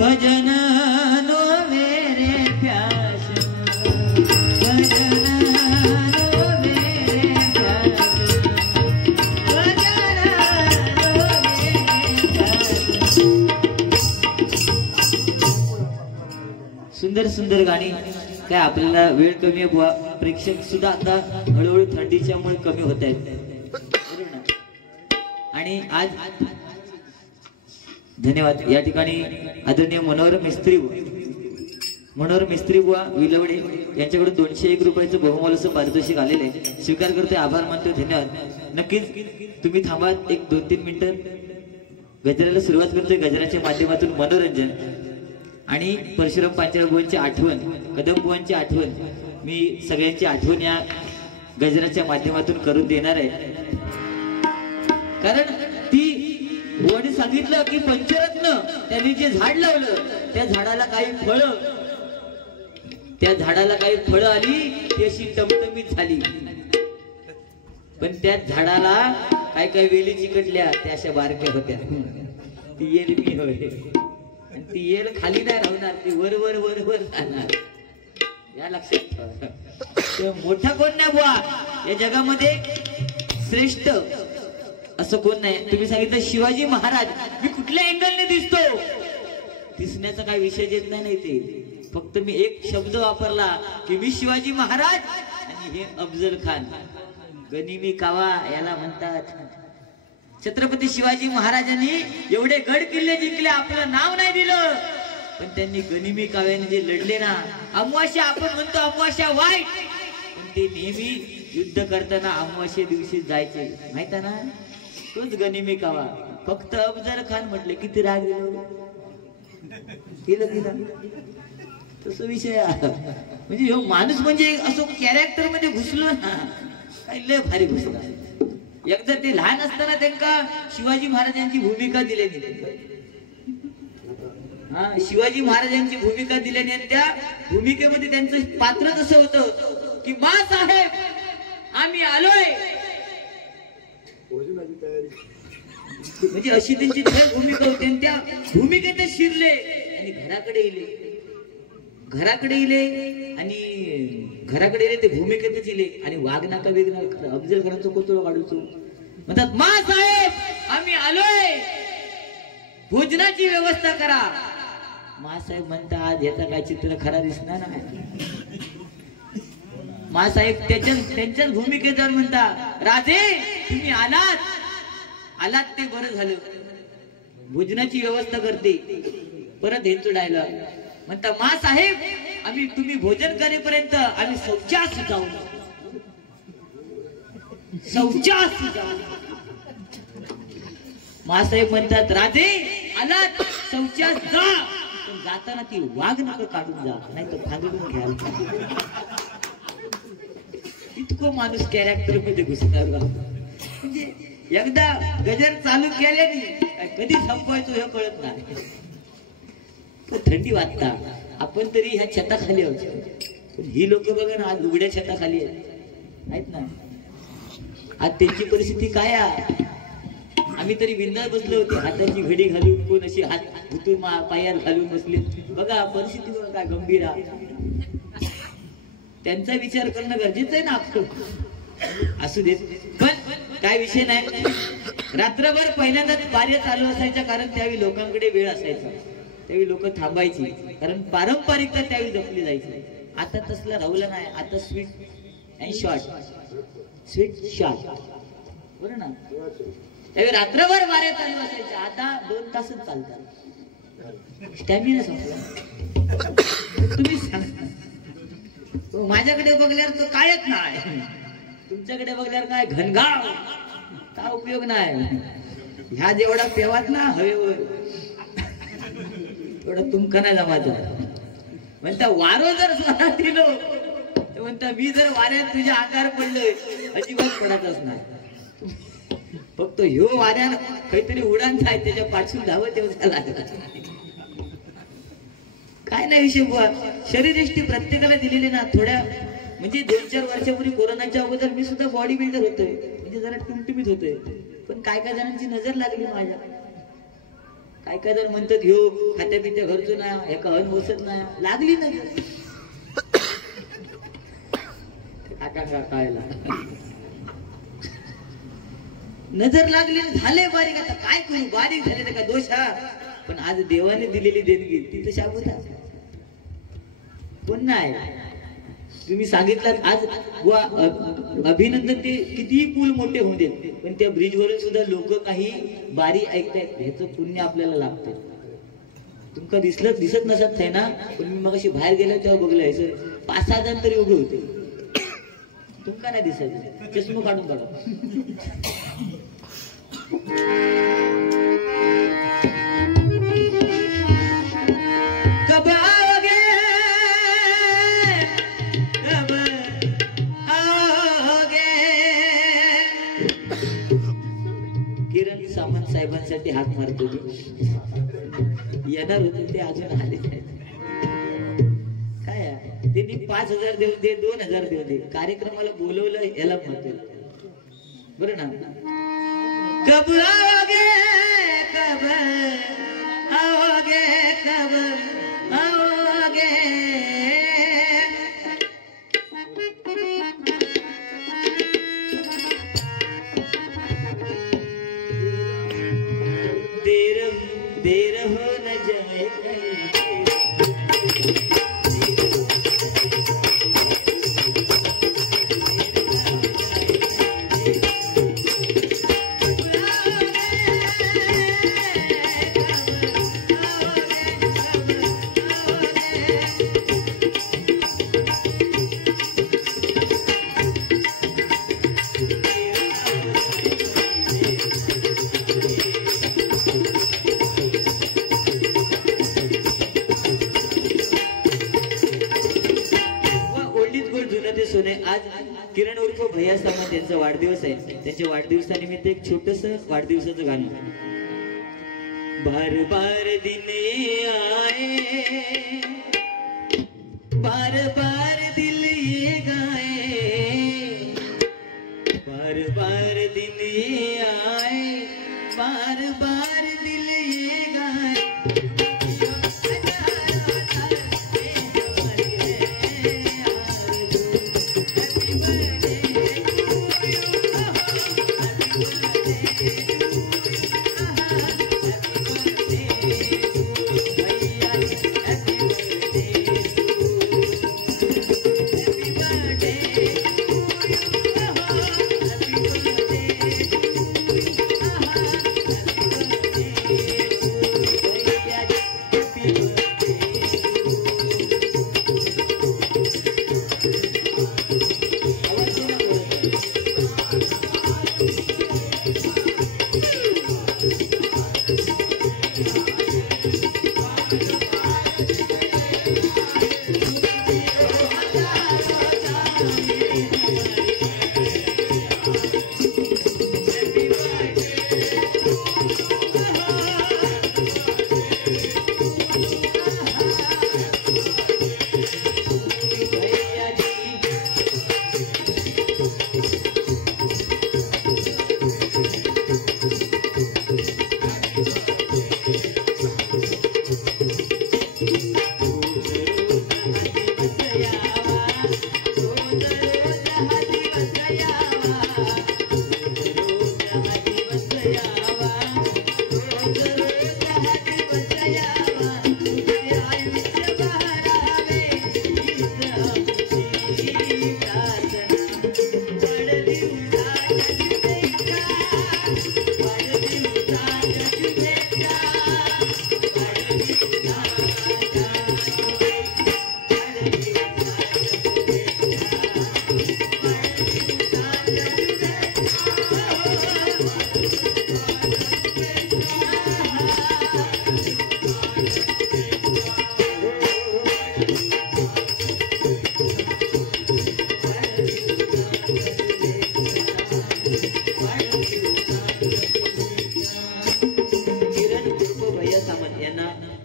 भजन नो मेरे प्यास भजन नो मेरे प्यास भजन नो मेरे प्यास। सुंदर सुंदर गाणी। काय आपल्याला वेळ कमी आहे बुवा, प्रेक्षक सुद्धा आता हळूहळू थंडीच्या मुळे कमी होत आहेत आणि आज धन्यवाद या ठिकाणी आदरणीय मनोहर मिस्त्री बुवा विलवडे यांच्याकडून 201 रुपयाचं बहुमोलाचं पारितोषिक आलेले आहे, स्वीकार करतोय, आभार मानतोय, धन्यवाद। नक्कीच तुम्ही थांबा, 1-2-3 मिनिटं गजराला सुरुवात करतोय। गजराच्या माध्यमातून मनोरंजन आणि परशुराम पांचाळबुवांची आठवण, कदमबुवांची आठवण, मी सगळ्यांची आठवण या गजराच्या माध्यमातून करून देणार आहे। कारण ती बुवाने सांगितलं की पंचरत्न त्यांनी जे झाड लावलं त्या झाडाला काही फळं आली, ती अशी टमटमीत झाली, पण त्या झाडाला काय वेली चिकटल्या, त्या अशा बारक्या होत्या। ती येल मी होय, आणि ती येल खाली नाही राहणार, ती वर वर वर वर राहणार, या लक्षात ठेवा। मोठा कोण नाही बुवा या जगामध्ये, श्रेष्ठ असं कोण नाही। तुम्ही सांगितलं शिवाजी महाराज, मी कुठल्या अँगलने दिसतो, दिसण्याचा काय विषय येत नाही, ते फक्त मी एक शब्द वापरला की मी शिवाजी महाराज आणि हे अफजल खान, गनिमी कावा याला म्हणतात। छत्रपती शिवाजी महाराजांनी एवढे गड किल्ले जिंकले, आपलं नाव नाही दिलं, पण त्यांनी गनिमी काव्याने जे लढले ना, अमावास्या आपण म्हणतो अमावास्या वाईट, पण ते नेहमी युद्ध करताना अमावास्या दिवशी जायचे, माहित आहे ना, तोच गनिमी कावा। फक्त अफजल खान म्हटले किती राग केलं तसं विषय। म्हणजे ह्यो माणूस म्हणजे असं कॅरेक्टर मध्ये घुसलो ना, काही लय भारी घुसला। एकदा ते लहान असताना त्यांना शिवाजी महाराजांची भूमिका दिल्याने, शिवाजी महाराजांची भूमिका दिल्याने, त्या भूमिकेमध्ये त्यांचं पात्र कसं होतं की मा साहेब आम्ही आलोय, म्हणजे अशी त्यांची भूमिका होती, आणि त्या भूमिकेत शिरले आणि घराकडे इले ते भूमिकेतच इले, आणि वागनाका वेगना अफजल खानाचं कोतुळ काढूचो, म्हणतात मा साहेब आम्ही आलोय, भोजनाची व्यवस्था करा। मा साहेब म्हणतात याचा काय चित्र खरा दिसणार नाही। मा साहेब त्यांच्याच भूमिकेत जाऊन म्हणतात राजे तुम्ही आलात ते बरं झालं, भोजनाची व्यवस्था करते। परत हे चुडायला म्हणता मा साहेब आम्ही तुम्ही भोजन करेपर्यंत आम्ही शौचास जाऊ, मा साहेब म्हणतात राजे आलात शौचास जा, पण जाताना ती वाघ नका काढून जा, नाही तर भांगडून घ्याल। इतकं माणूस कॅरेक्टर मध्ये घुसणार, म्हणजे एकदा गजर चालू केल्याने कधी संपवायचो हे कळत नाही। थंडी वाजता आपण तरी ह्या छताखाली आहोत, पण ही लोक बघा ना आज उघड्या छताखाली आहेत ना, आज त्यांची परिस्थिती काय आहे। आम्ही तरी बिंदास बसलो होते, हाताची घडी घालून, कोण अशी हात भुतून पायात घालून बसले, बघा परिस्थिती बघा काय गंभीर आहे। त्यांचा विचार करणं गरजेचं आहे ना आपण, असू देत, पण काय विषय नाही। रात्रभर पहिल्यांदाच कार्य चालू असायचं, कारण त्यावेळी लोकांकडे वेळ असायचा, त्यावेळी लोक थांबायची, कारण पारंपरिकता त्यावेळी जपली जायची। आता तसला राहुला नाही, आता स्वीट अँड शॉर्ट बरं ना, त्यावेळी रात्रभर वाऱ्या चालू असायच्या, आता 2 तासच चालतात, स्टॅमिना संपला। तुम्ही सांगा, माझ्याकडे बघल्यावर तो कायच नाही, तुमच्याकडे बघल्यावर काय घनगाव, काय उपयोग नाही। ह्या जेवढा पेवात ना हवेवर तेवढा तुमका नाही जमायचा। म्हणता वारो जर स्वतः दिलो तर म्हणता मी जर वाऱ्यात तुझ्या आकार पडलोय, अजिबात पडतच नाही, फक्त ह्यो वाऱ्यानं काहीतरी उडान जाय त्याच्या पाठून धावत तेव्हा झाला, काय नाही विषय बुवा। शरीरयष्टी प्रत्येकाला दिलेली ना, थोड्या म्हणजे 2-4 वर्षापूर्वी कोरोनाच्या अगोदर मी सुद्धा बॉडी बिल्डर होतोय, म्हणजे जरा टुमटुमीत होतोय, पण काय जणांची नजर लागली माझ्या, काय काय जण म्हणतात ह्यो खात्या पित्या घरचो ना एका हन बसत ना लागली ना काका कायला नजर लागली झाले बारीक. आता काय करू बारीक झाले तर का दोष हा, पण आज देवाने दिलेली देणगी तिथं शाबूत पण नाही. तुम्ही सांगितलं आज अभिनंदन ते कितीही पूल मोठे होऊ देत पण त्या ब्रिजवरून सुद्धा लोक काही बारी ऐकतायत ह्याचं पुण्य आपल्याला लागतं. तुमका दिसत नसत नाही ना, पण मी मग अशी बाहेर गेलो तेव्हा बघलंय सर 5-6 जण तरी उभे होते. तुमका नाही दिसत, चष्मा काढून बघा. किरण सामंत साहेबांसाठी हाक मारतो येणार होते ते अजून आले नाही. काय त्यांनी 5,000 देऊ दे 2,000 देऊ दे कार्यक्रमाला बोलवलं याला म्हणतो बरं ना. कब आओगे कब आओगे कब आओगे देर हो न जाए आज किरण उर्फ भैया सामंत यांचा वाढदिवस आहे. त्यांच्या वाढदिवसानिमित्त एक छोटस वाढदिवसाचं गाणं. बार बार दिन ये आए बार बार दिल ये गाए बार बार दिन ये आए बार बार दिल ये गाए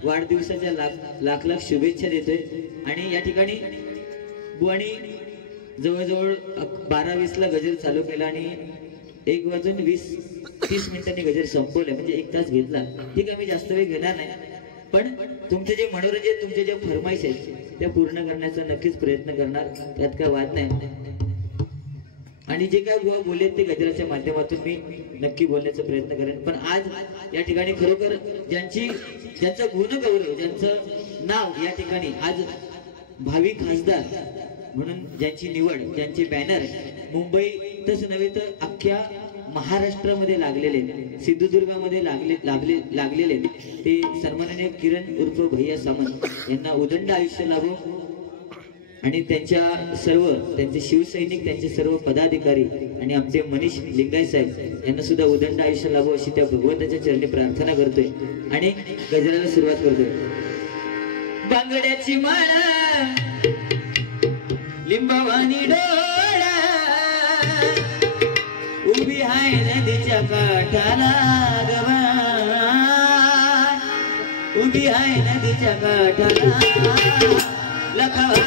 वाढदिवसाच्या लाख लाख शुभेच्छा देतोय. आणि या ठिकाणी बुवानी जवळजवळ 12:20 ला गजर चालू केला आणि 1:20 30 मिनिटांनी गजर संपवले, म्हणजे 1 तास घेतला. ठीक आहे, मी जास्त वेळ घेणार नाही, पण तुमचे जे मनोरंजन, तुमचे जे फरमाईश आहेत त्या पूर्ण करण्याचा नक्कीच प्रयत्न करणार, त्यात काय वाद नाही. आणि जे काय बोलले ते गजराच्या माध्यमातून मी नक्की बोलण्याचा प्रयत्न करेन. पण आज या ठिकाणी खरोखर ज्यांचं गुणगौरव, ज्यांचं नाव या ठिकाणी आज भावी खासदार म्हणून ज्यांची निवड, ज्यांचे बॅनर मुंबईतच नव्हे तर अख्ख्या महाराष्ट्रामध्ये लागलेले, सिंधुदुर्गामध्ये लागलेले ते सन्माननीय किरण उर्फ भैया सामंत यांना उदंड आयुष्य लाभो आणि त्यांचे शिवसैनिक, त्यांचे सर्व पदाधिकारी आणि आमचे मनीष लिंगाय साहेब यांना सुद्धा उदंड आयुष्य लाभो अशी त्या भगवंताच्या चरणी प्रार्थना करतोय आणि गजराला सुरुवात करतोय. बांगड्याची माळा लिंबवानी डोळा उभी हाय नदीच्या काठाला गवा, उभी हाय नदीच्या काठाला लखावा.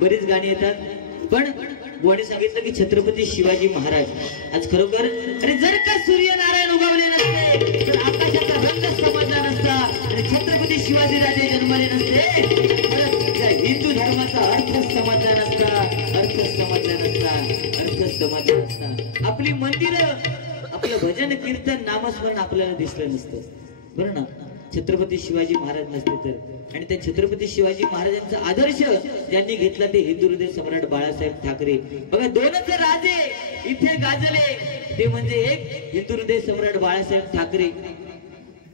बरीच गाणी येतात, पण बोने सांगितलं की छत्रपती शिवाजी महाराज आज खरोखर, अरे जर का सूर्यनारायण उगवले नसते तर आकाशाचा रंग समजला नसता आणि छत्रपती शिवाजी राजे जन्मले नसते तर हिंदू धर्माचा अर्थ समजला नसता. आपली मंदिरं, आपलं भजन कीर्तन नामस्मरण आपल्याला दिसलं नसतं, बरं ना, छत्रपती शिवाजी महाराज नसते तर. आणि त्या छत्रपती शिवाजी महाराजांचा आदर्श ज्यांनी घेतला ते हिंदू हृदय सम्राट बाळासाहेब ठाकरे. बघा, 2च राजे इथे गाजले, ते म्हणजे एक हिंदू हृदय सम्राट बाळासाहेब ठाकरे,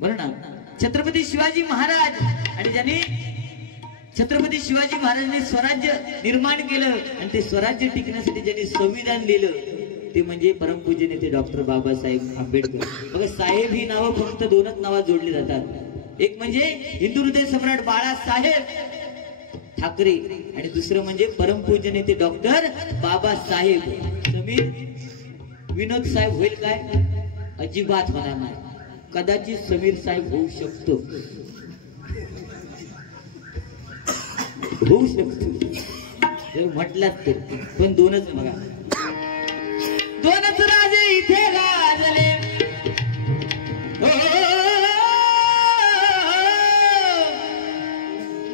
बरं ना, छत्रपती शिवाजी महाराज. आणि ज्यांनी छत्रपती शिवाजी महाराजांनी स्वराज्य निर्माण केलं आणि ते स्वराज्य टिकण्यासाठी ज्यांनी संविधान लिहिलं ते म्हणजे परमपूज्य नेते डॉक्टर बाबासाहेब आंबेडकर. बघा, साहेब ही नावं फक्त 2च नावात जोडली जातात, एक म्हणजे हिंदू हृदय सम्राट बाळासाहेब ठाकरे आणि दुसरं म्हणजे परमपूज्य नेते डॉक्टर बाबासाहेब. समीर विनोद साहेब होईल काय? अजिबात होणार नाही. कदाचित समीर साहेब होऊ शकतो, जर म्हटलात तर, पण 2च. बघा, 2च राजे इथे गाजले,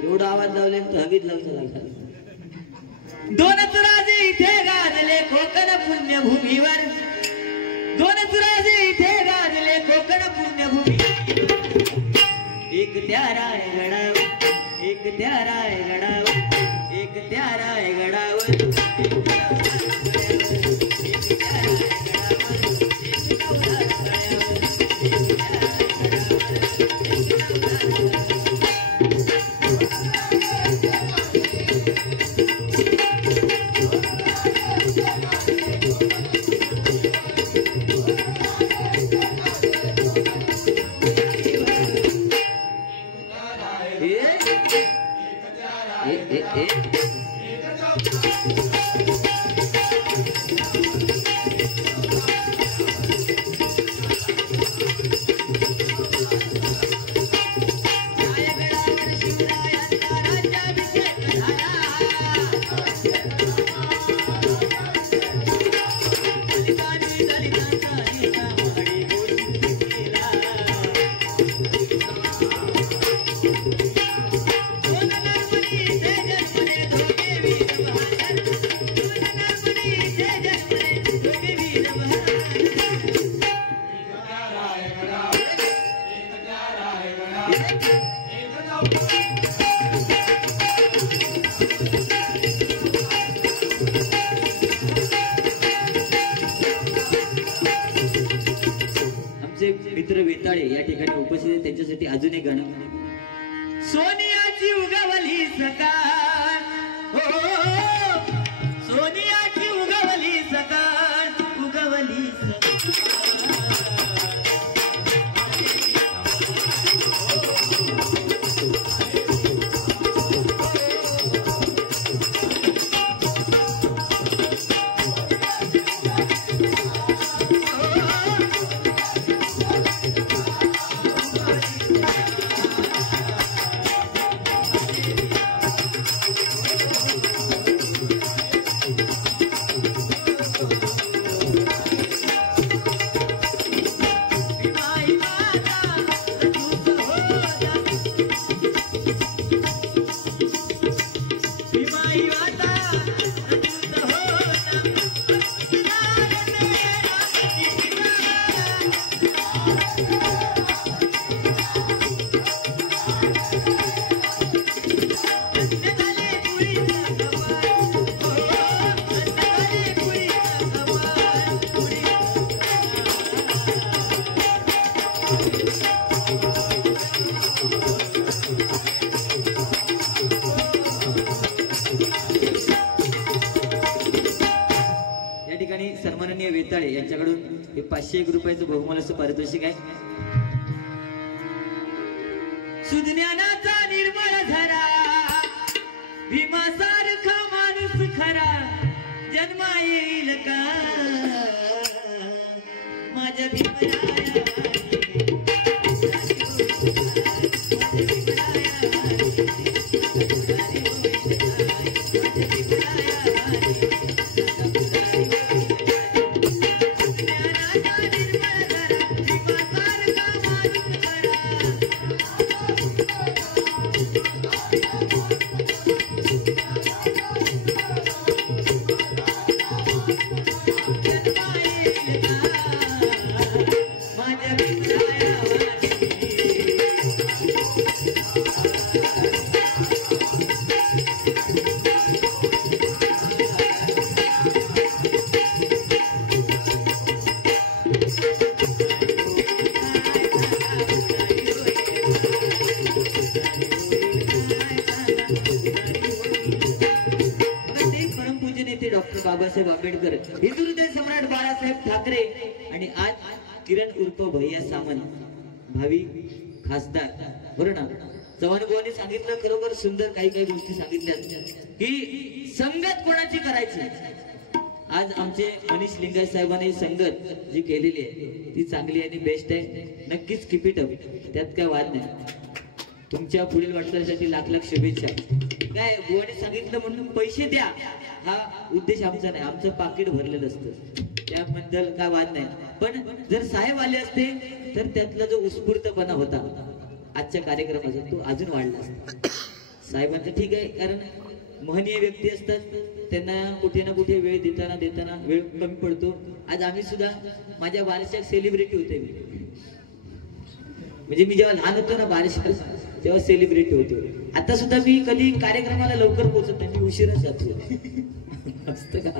एवढा आवाज लावले तर हवीत लावचा लागला. 2च राजे इथे गाजले कोकण पुण्यभूमीवर, 2च राजे इथे गाजले कोकण पुण्यभूमीवर. एक त्या रायगडावर, एक त्या रायगडावर, एक त्या रायगडावर, मित्र वेताळे या ठिकाणी उपस्थित आहेत, त्यांच्यासाठी अजून एक गाणं. सोनियाची उगवली सकाळ, हो सोनियाची उगवली सकाळ, उगवली सन्माननीय वेताळे यांच्याकडून हे 501 रुपयाचं बहुमान असं पारितोषिक आहे. सुज्ञानाचा निर्मळ झरा, भीमासारखा माणूस खरा जन्मा येईल का माझ्या भीमराया. डॉक्टर बाबासाहेब आंबेडकर, हिंदू हृदय सम्राट बाळासाहेब ठाकरे आणि आज किरण उर्फ भैया सामंत, भावी खासदार. बरं ना, चव्हाणभाऊंनी सांगितलं, खरोखर सुंदर काही काही गोष्टी सांगितल्या की संगत कोणाची करायची. आज आमचे मनीष लिंगाय साहेबांनी संगत जी केलेली आहे ती चांगली आणि बेस्ट आहे. नक्कीच कीप इट अप, त्यात काय वाद नाही. तुमच्या पुढील वाटचालीसाठी लाख लाख शुभेच्छा. काय बुवाने सांगितलं म्हणून पैसे द्या हा उद्देश आमचा नाही, आमचं पाकिट भरलेलं असतं, त्याबद्दल काय वाद नाही. पण जर साहेब आले असते तर त्यातला जो उत्स्फूर्तपणा होता आजच्या कार्यक्रमाचा तो अजून वाढला असता. साहेबांचं ठीक आहे, कारण महनीय व्यक्ती असतात, त्यांना कुठे ना कुठे वेळ देताना वेळ कमी पडतो. आज आम्ही सुद्धा माझ्या बारशात सेलिब्रिटी होते. म्हणजे मी जेव्हा लहान होतो ना बारशात तेव्हा सेलिब्रिटी होतो. आता सुद्धा मी कधी कार्यक्रमाला लवकर पोहोचत नाही, मी उशिराच जातो. असतं का?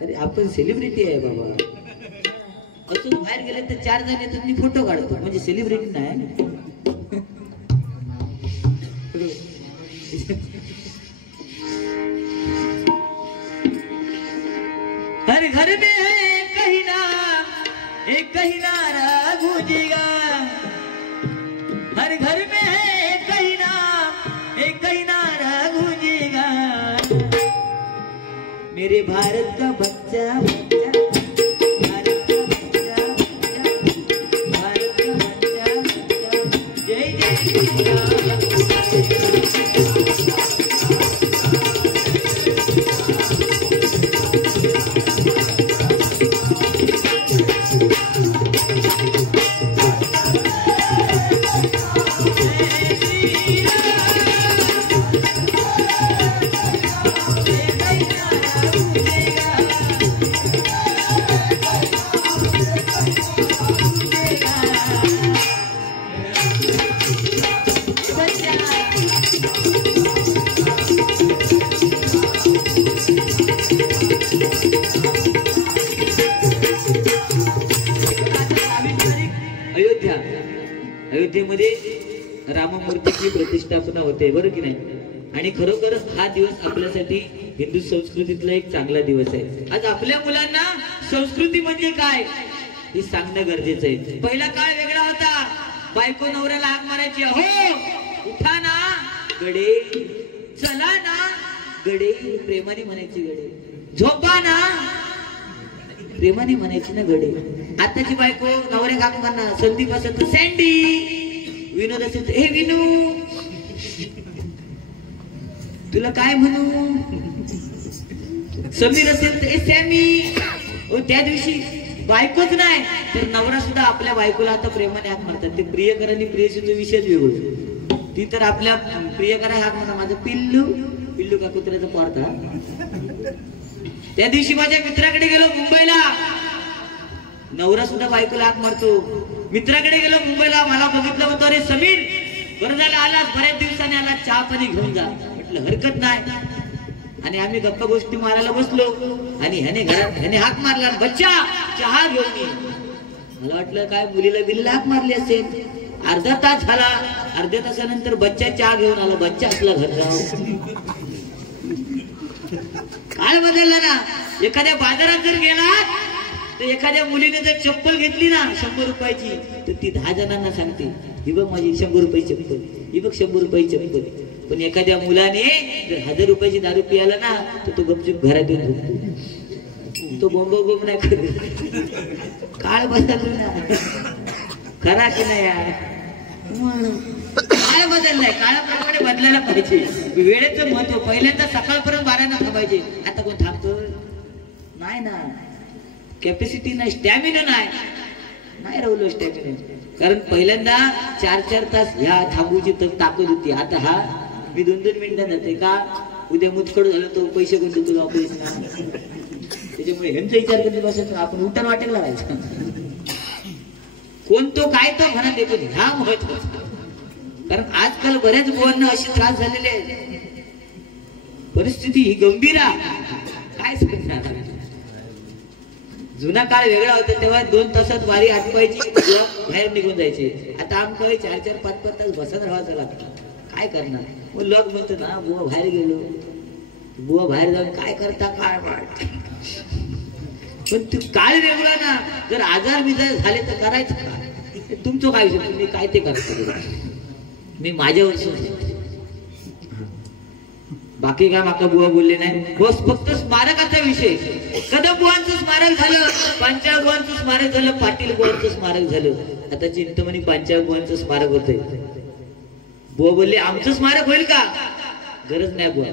अरे आपण सेलिब्रिटी आहे बाबा. अजून बाहेर गेले तर 4 जण येतात, मी फोटो काढतो, म्हणजे सेलिब्रिटी नाही. हर घर में एक कहीं नारा गूंजेगा, हर घर में है एक कहीं नारा गूंजेगा, मेरे भारत का बच्चा बच्चा, भारत का बच्चा बच्चा, भारत का बच्चा बच्चा, जय जय श्री राम। अयोध्येमध्ये राममूर्तीची प्रतिष्ठापना होते, बरं की नाही? आणि खरोखर हा दिवस आपल्यासाठी हिंदू संस्कृतीतला एक चांगला दिवस आहे. आज आपल्या मुलांना संस्कृती म्हणजे काय हे सांगणं गरजेचं आहे. पहिला काळ वेगळा होता. बायको नवऱ्याला हाक मारायची, हो उठा ना गडे, चला ना गडे, प्रेमाने म्हणायची गडे, झोपा ना प्रेमाने म्हणायची ना गडे. आताची बायको नवऱ्या हाक मारणार, संदीप असेल तर सँडी, विनोद असेल तर हे विनू, तुला काय म्हणू, समीर असेल तर ए सॅमी. त्या दिवशी बायकोच नाही तर नवरा सुद्धा आपल्या बायकोला आता प्रेमाने हाक मारतात. ते प्रियकरांनी प्रियसीचा विषयच वेगळा. ती तर आपल्या प्रियकरा हाक म्हणा, माझं पिल्लू, पिल्लू का कुत्र्याचा पोरता. त्या दिवशी माझ्या मित्राकडे गेलो मुंबईला, नवरा सुद्धा बायकोला हाक मारतो. मित्राकडे गेलो मुंबईला, मला बघितलं होतं, अरे समीर बरं झालं आलास, बऱ्याच दिवसाने आला, चहा पाणी घेऊन जा. म्हटलं हरकत नाही. आणि आम्ही गप्पा गोष्टी मारायला बसलो आणि ह्याने हाक मारला, बच्चा चहा घेऊन ये. मला वाटलं काय मुलीला बिलीला हाक मारली असेल. अर्धा तास झाला, अर्ध्या तासानंतर बच्चा चहा घेऊन आला. बच्चा असला घरराव. काळ बदलला ना. एखाद्या बाजारात जर गेला तर एखाद्या मुलीने जर चप्पल घेतली ना 100 रुपयाची, तर ती 10 जणांना सांगते, ही बघ माझी 100 रुपये चप्पल, ही बघ 100 रुपये चप्पल. पण एखाद्या मुलाने जर 1000 रुपयाची दारू पियाला ना, तर तो गपचूप घरात येऊन झोपतो. तो बोंब नाही करत. काळ बदलला ना, खरा की नाही यार? काळ बदललाय, काळाप्रमाणे बदलायला पाहिजे. वेळेचं महत्व, पहिल्यांदा सकाळपर्यंत 12 थांबायचे, आता कोण थांबतो नाही ना. कॅपॅसिटी नाही, स्टॅमिना नाही राहिलो स्टॅमिना. कारण पहिल्यांदा 4-4 तास ह्या थांबूची ताकद होती. आता हा मी 2-2 मिनिटात जाते का, उद्या मुचकड झालं तो पैसे कोण देतो वापस ना. त्याच्यामुळे ह्यांचा विचार करत बसायचं, आपण उठान वाटेल लावायचं. कोण तो काय तो म्हणा देतो, ह्या महत्वाचा. कारण आजकाल बऱ्याच बुवांना असे त्रास झालेले आहेत. परिस्थिती ही गंभीर आहे, काय सांगणार. जुना काळ वेगळा होता, तेव्हा 2 तासात वारी आटवायची, बाहेर निघून जायचे. आता आमचं 4-4, 5-5 तास बसत राहायचं लागतं. काय करणार. मग लोक म्हणतो ना, बुवा बाहेर गेलो, बुवा बाहेर जाऊन काय करता काय वाट. पण तू काळ वेगळा ना. जर आजार बिजार झाले तर करायचं का, तुमचं काय विषय, तुम्ही काय ते करता. मी माझ्यावर सोडतो, बाकी काय माका बुवा बोलले नाही. बस फक्त स्मारकाचा विषय. कदम बुवांचं स्मारक झालं, पांचाळ बुवांचं स्मारक झालं, पाटील बुवांचं स्मारक झालं. आता चिंतामणी पांचाळ बुवांचं स्मारक होतंय. बुवा बोलले आमचं स्मारक होईल का, गरज नाही बुवा.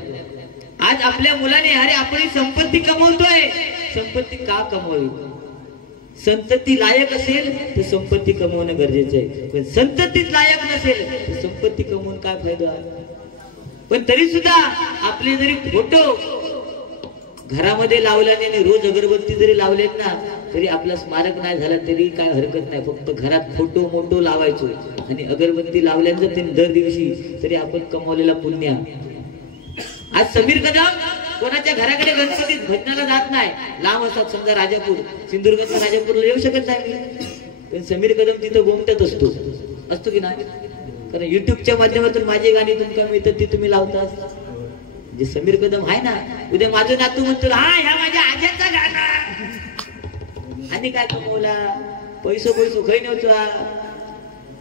आज आपल्या मुलाने, अरे आपण संपत्ती कमवतोय, संपत्ती का कमवावी. संतती लायक असेल तर संपत्ती कमवणं गरजेचं आहे. पण संततीच लायक नसेल तर संपत्ती कमवून काय फायदा. पण तरी सुद्धा आपले जरी फोटो घरामध्ये लावल्याने, रोज अगरबत्ती जरी लावलेत ना, तरी आपला स्मारक नाही झाला तरी काय हरकत नाही. फक्त घरात फोटो मोठो लावायचो आणि अगरबत्ती लावल्यानंतर ते दर दिवशी तरी आपण कमवलेला पुण्य. आज समीर कदम कोणाच्या घराकडे गणपतीत भजनाला जात नाही. लांब असतात, समजा राजापूर, सिंधुदुर्गच्या राजापूरला येऊ शकत नाही. पण समीर कदम तिथं गोमटत असतो की नाही. कारण युट्यूबच्या माध्यमातून माझी गाणी तुमका मिळतात, ती तुम्ही लावता. जे समीर कदम आहे ना, उद्या माझं नातू म्हणतो, हा ह्या माझ्या आज्याचा गाणं. आणि काय कमवला, पैसो खै नव्हता.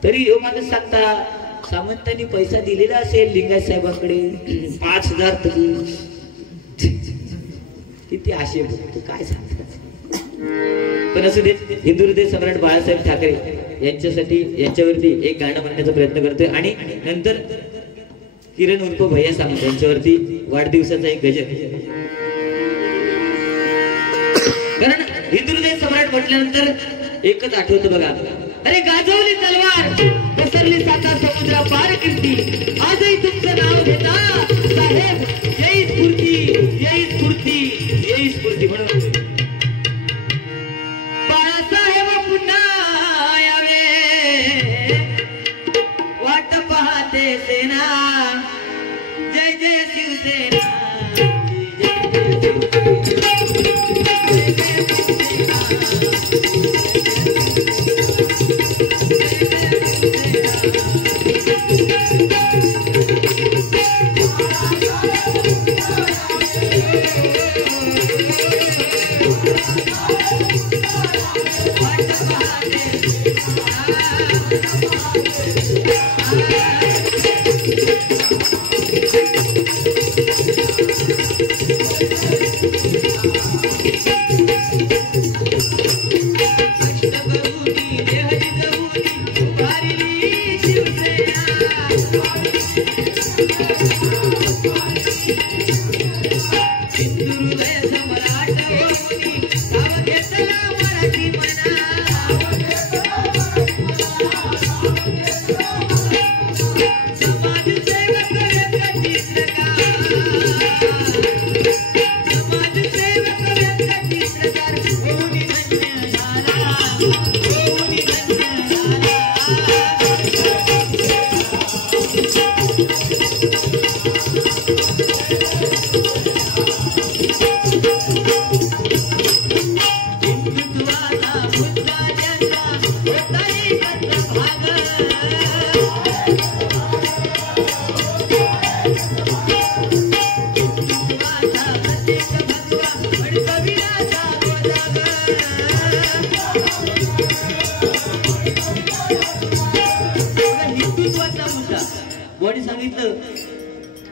तरी हो माणूस सांगता, सामंतांनी पैसा दिलेला असेल लिंगायत साहेबांकडे 5000 तरी. किती आशे काय सांगतात. पण असू दे, हिंदू हृदय सम्राट बाळासाहेब ठाकरे यांच्यासाठी यांच्यावरती एक गाणं म्हणण्याचा प्रयत्न करतोय आणि नंतर किरण उर्फ भैया सामंत यांच्यावरती वाढदिवसाचा एक गजल. कारण हिंदू हृदय सम्राट म्हटल्यानंतर एकच आठवतं बघा, अरे गाजवली तलवार पसरली साता समुद्र पार कीर्ती, आजही तुमचं नाव घेता साहेब जय स्फूर्ती जय स्फूर्ती जय स्फूर्ती. म्हणून बाळासाहेब पुन्हा यावे वाट पाहते सेना, जय जय शिवसेना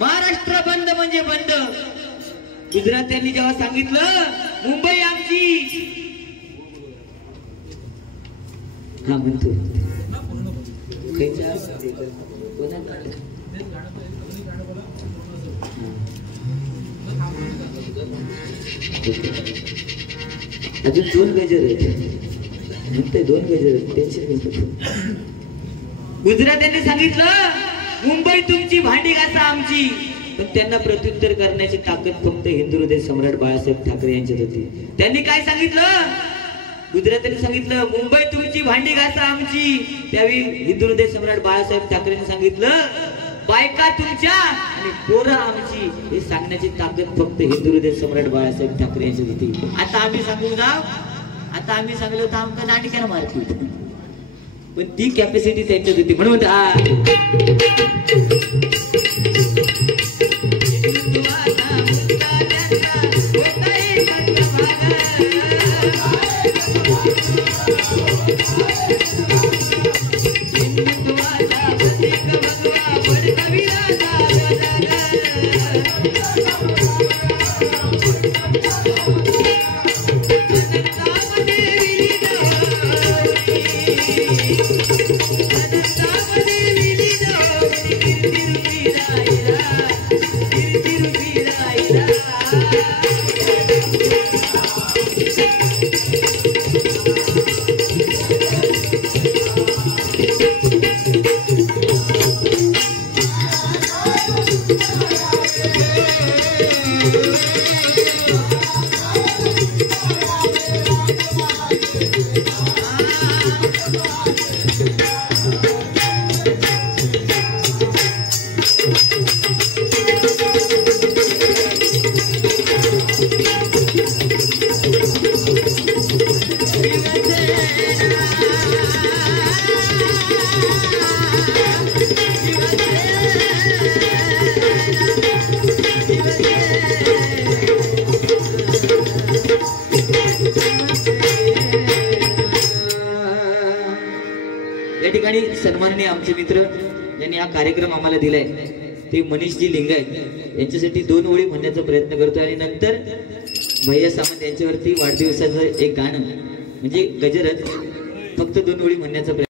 महाराष्ट्र बंद म्हणजे बंद. गुजरात्यांनी जेव्हा सांगितलं मुंबई आमची, हा म्हणतो अजून 2 गजर आहेत म्हणते, 2 गजर आहेत, टेन्शन घेतो. गुजरात्यांनी सांगितलं मुंबई तुमची भांडी घासा आमची, पण त्यांना प्रत्युत्तर करण्याची ताकद फक्त हिंदू हृदय सम्राट बाळासाहेब ठाकरे यांच्यात होती. त्यांनी काय सांगितलं, गुजरात्यांनी सांगितलं मुंबई तुमची भांडी घासा आमची, त्यावेळी हिंदू हृदय सम्राट बाळासाहेब ठाकरेंनी सांगितलं बायका तुमच्या आणि पोरं आमची, हे सांगण्याची ताकद फक्त हिंदू हृदय सम्राट बाळासाहेब ठाकरे यांच्यात होती. आता आम्ही सांगू ना, आता आम्ही सांगलो तर आमका नाटकाला मारतील, पण ती कॅपॅसिटी त्यांच्यात होती. म्हणून या ठिकाणी सन्माननीय आमचे मित्र यांनी हा कार्यक्रम आम्हाला दिलाय, ते मनीषजी लिंगायत यांच्यासाठी 2 ओळी म्हणण्याचा प्रयत्न करतो आणि नंतर भैया सामंत यांच्यावरती वाढदिवसाचं एक गाणं म्हणजे गजरच फक्त 2 ओळी म्हणण्याचा प्रयत्न